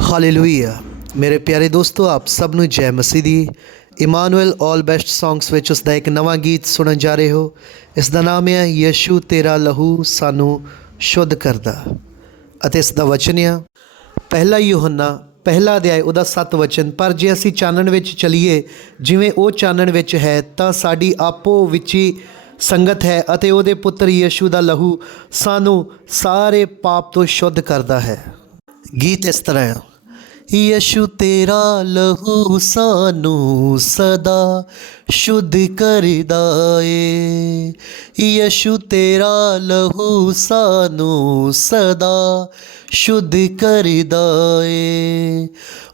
Hallelujah. ਮੇਰੇ ਪਿਆਰੇ ਦੋਸਤੋ, ਆਪ ਸਭ ਨੂੰ ਜੈ ਮਸੀਹ ਦੀ। ਇਮਾਨੁਅਲ ਆਲ ਬੈਸਟ ਸੌਂਗਸ ਵਿੱਚ ਉਸ ਦਾ ਇੱਕ ਨਵਾਂ ਗੀਤ ਸੁਣਨ ਜਾ ਰਹੇ ਹੋ। ਇਸ ਦਾ ਨਾਮ ਹੈ ਯਿਸੂ ਤੇਰਾ ਲਹੂ ਸਾਨੂੰ ਸ਼ੁੱਧ ਕਰਦਾ, ਅਤੇ ਇਸ ਦਾ ਵਚਨ ਆ ਪਹਿਲਾ ਯੂਹੰਨਾ ਪਹਿਲਾ ਅਧਿਆਇ ਉਹਦਾ 7 ਵਚਨ। ਪਰ ਜੇ ਅਸੀਂ ਚਾਨਣ ਵਿੱਚ ਚਲੀਏ ਜਿਵੇਂ ਉਹ ਚਾਨਣ ਵਿੱਚ ਹੈ, ਤਾਂ ਸਾਡੀ ਆਪੋ ਵਿੱਚ ਹੀ ਸੰਗਤ ਹੈ, ਅਤੇ ਉਹਦੇ ਪੁੱਤਰ ਯਿਸੂ ਦਾ ਲਹੂ ਸਾਨੂੰ ਸਾਰੇ ਪਾਪ ਤੋਂ ਸ਼ੁੱਧ ਕਰਦਾ ਹੈ। ਗੀਤ ਇਸ ਤਰ੍ਹਾਂ ਆ। ਯਿਸੂ ਤੇਰਾ ਲਹੂ ਸਾਨੂੰ ਸਦਾ ਸ਼ੁੱਧ ਕਰਦਾ ਏ, ਯਿਸੂ ਤੇਰਾ ਲਹੂ ਸਾਨੂੰ ਸਦਾ ਸ਼ੁੱਧ ਕਰਦਾ ਏ।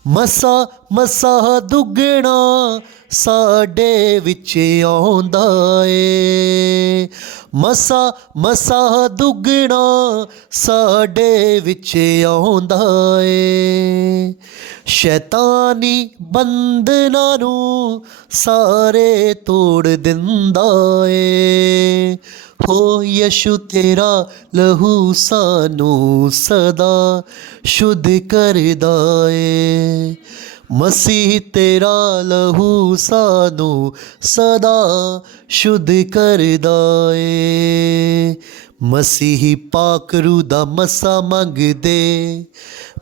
ਮਸਾ ਮਸਾ ਦੁੱਗਣਾ ਸਾਡੇ ਵਿੱਚ ਆਉਂਦਾ ਏ, ਮਸਾ ਮਸਾ ਦੁੱਗਣਾ ਸਾਡੇ ਵਿੱਚ ਆਉਂਦਾ ਏ। ਸ਼ੈਤਾਨੀ ਬੰਧਨਾਂ ਨੂੰ ਸਾਰੇ ਤੋੜ ਦਿੰਦਾ ਏ, ਹੋ ਯਿਸੂ ਤੇਰਾ ਲਹੂ ਸਾਨੂੰ ਸਦਾ ਸ਼ੁੱਧ ਕਰਦਾ ਏ। ਮਸੀਹ ਤੇਰਾ ਲਹੂ ਸਾਨੂੰ ਸਦਾ ਸ਼ੁੱਧ ਕਰਦਾ ਏ। ਮਸੀਹੀ ਪਾਕ ਰੂਹ ਦਾ ਮਸਾ ਮੰਗਦੇ,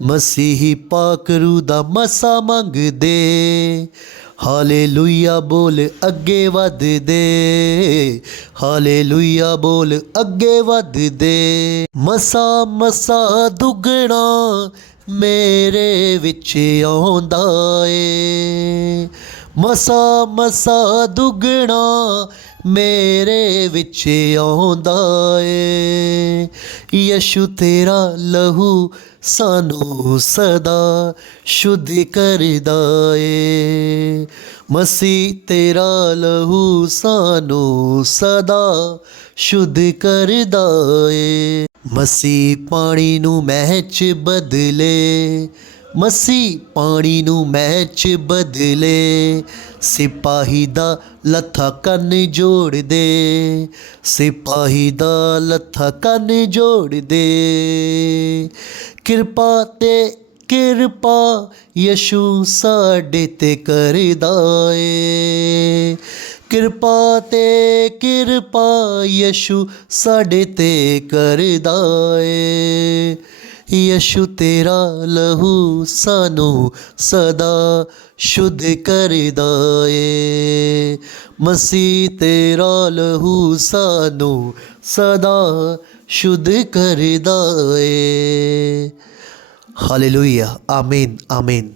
ਮਸੀਹੀ ਪਾਕ ਰੂਹ ਦਾ ਮਸਾ ਮੰਗਦੇ। ਹਾਲੇਲੂਇਆ ਬੋਲ ਅੱਗੇ ਵੱਧਦੇ, ਹਾਲੇਲੂਇਆ ਬੋਲ ਅੱਗੇ ਵੱਧਦੇ। ਮਸਾ ਮਸਾ ਦੁੱਗਣਾ ਮੇਰੇ ਵਿੱਚ ਆਉਂਦਾ ਏ, ਮਸਾ ਮਸਾ ਦੁੱਗਣਾ ਮੇਰੇ ਵਿੱਚ ਆਉਂਦਾ ਏ। ਯਿਸੂ ਤੇਰਾ ਲਹੂ ਸਾਨੂੰ ਸਦਾ ਸ਼ੁੱਧ ਕਰਦਾ ਏ, ਮਸੀਹ ਤੇਰਾ ਲਹੂ ਸਾਨੂੰ ਸਦਾ ਸ਼ੁੱਧ ਕਰਦਾ ਏ। ਮਸੀਹ ਪਾਣੀ ਨੂੰ ਮਹਿ 'ਚ ਬਦਲੇ, ਮਸੀਹ ਪਾਣੀ ਨੂੰ ਮਹਿ 'ਚ ਬਦਲੇ। ਸਿਪਾਹੀ ਦਾ ਲੱਥਾ ਕੰਨ ਜੋੜਦੇ, ਸਿਪਾਹੀ ਦਾ ਲੱਥਾ ਕੰਨ ਜੋੜਦੇ। ਕਿਰਪਾ ਤੇ ਕਿਰਪਾ ਯਿਸੂ ਸਾਡੇ ਤੇ ਕਰਦਾ ਏ, ਕਿਰਪਾ ਤੇ ਕਿਰਪਾ ਯਿਸੂ ਸਾਡੇ ਤੇ ਕਰਦਾ ਏ। ਯਿਸੂ ਤੇਰਾ ਲਹੂ ਸਾਨੂੰ ਸਦਾ ਸ਼ੁੱਧ ਕਰਦਾ ਏ, ਮਸੀਹ ਤੇਰਾ ਲਹੂ ਸਾਨੂੰ ਸਦਾ ਸ਼ੁੱਧ ਕਰਦਾ ਏ। ਹਾਲੇਲੂਇਆ, ਆਮੀਨ ਆਮੀਨ।